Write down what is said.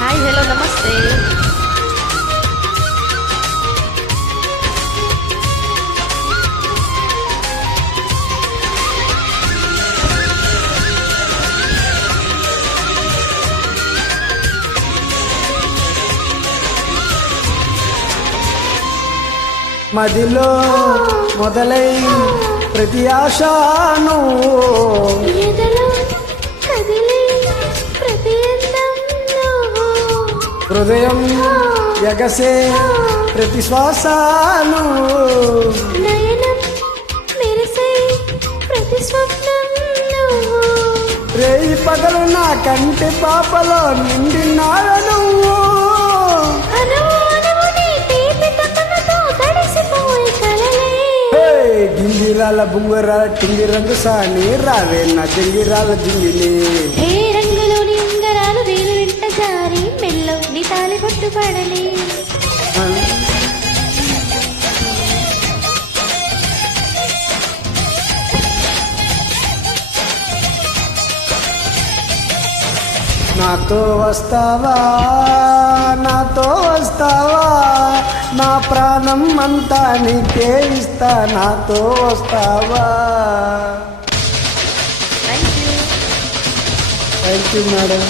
Hi hello నమస్తే. మదిలో మొదలై ప్రతి ఆశాను ఎదలో కదిలే ప్రతి అందం నువ్వు. హృదయం ఎగసే ప్రతి శ్వాసను నయనం మెరిసే ప్రతి స్వప్నం నువ్వు. రేయి పగలు నా కంటి పాపలో నిండినాడు నువ్వు. అనువు అనువు నీ తీపి తపనతో తడిసిపోయే కలలే. హే, గింగిరాల బుంగరాల టింగి రంగు సాని రావే నా గింగిరాల జింగిని. ఏ రంగులోని ఉంగరాలు వేలు వెంట జారి మెల్లో నీ తాలి పట్టు పడలే. నాతో వస్తావా నాతో వస్తావా నా ప్రాణం అంతా నీకే ఇస్తా. నాతో వస్తావా. Thank you. Thank you madam.